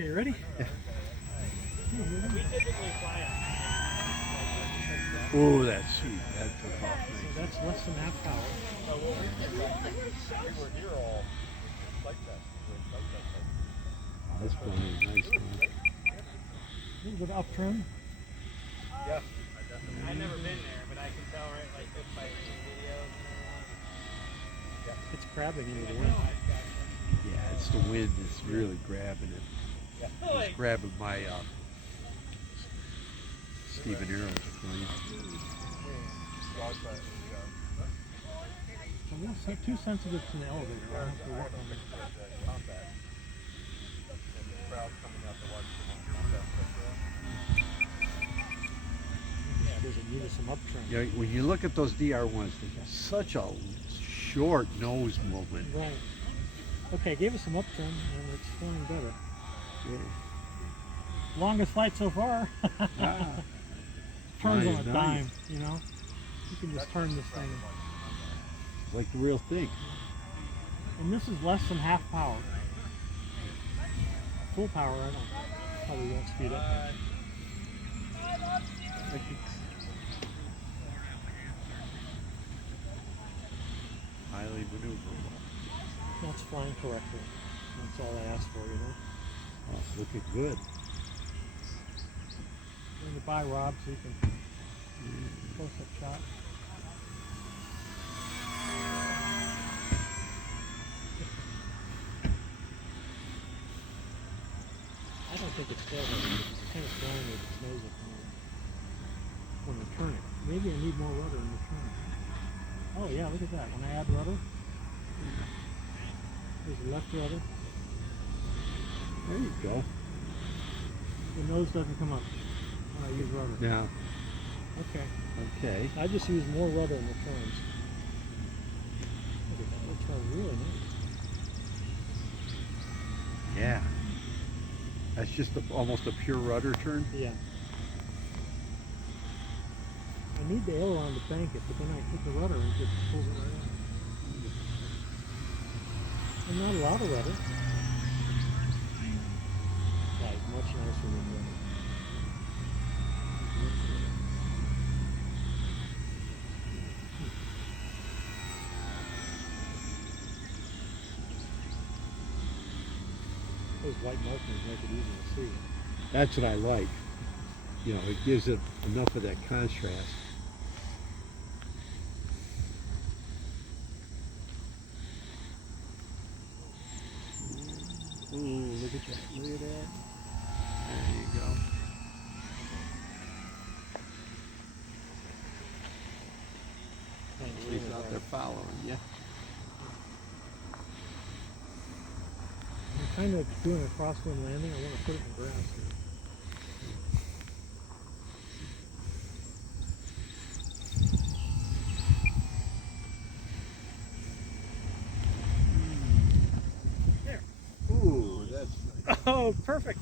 Okay, ready? Yeah. We typically fly on. Oh, that's sweet. That took off So nice. that's less than half power. We were here all like that. That's going nice, man. A little bit of up trim. Yeah. I've never been there, but I can tell right like just by seeing videos and It's crabbing into the wind. Yeah, it's the wind that's really grabbing it. Yeah. It's grabbing my Stephen Arrow's plane. I'm too sensitive to the elevator. I'll have to work on it. Does it need some up trim? Yeah, when you look at those DR1s, they got such a short nose movement. Right. Okay, gave us some up trim and it's flying better. Yeah. Longest flight so far. Ah, Turns on nice, a nice. dime, you know? You can just turn this thing. Like the real thing. And this is less than half power. Full power, I don't probably won't speed up. Highly maneuverable. That's flying correctly. That's all I asked for, you know? Oh, looking good. Going to buy Rob so you can close-up shot. I don't think it's fair. It's kind of flying with its nose up when we turn it. Maybe I need more rudder in the turn. Oh yeah, look at that. When I add rudder, there's the left rudder. There you go. The nose doesn't come up when I use rudder. Now, Okay. okay. I just use more rudder in the turns. Look at that. That turns really nice. Yeah. That's just almost a pure rudder turn. Yeah. I need the aileron to bank it, but then I hit the rudder and it just pulls it right out. And not a lot of rudder. Yeah, it's much nicer with rudder. Those white markings make it easy to see. That's what I like. You know, it gives it enough of that contrast. Ooh, look at that. Look at that. There you go. Thanks. He's out there following you. I'm kind of doing a crosswind landing. I want to put it in the grass here. Ooh, that's nice. Oh, perfect.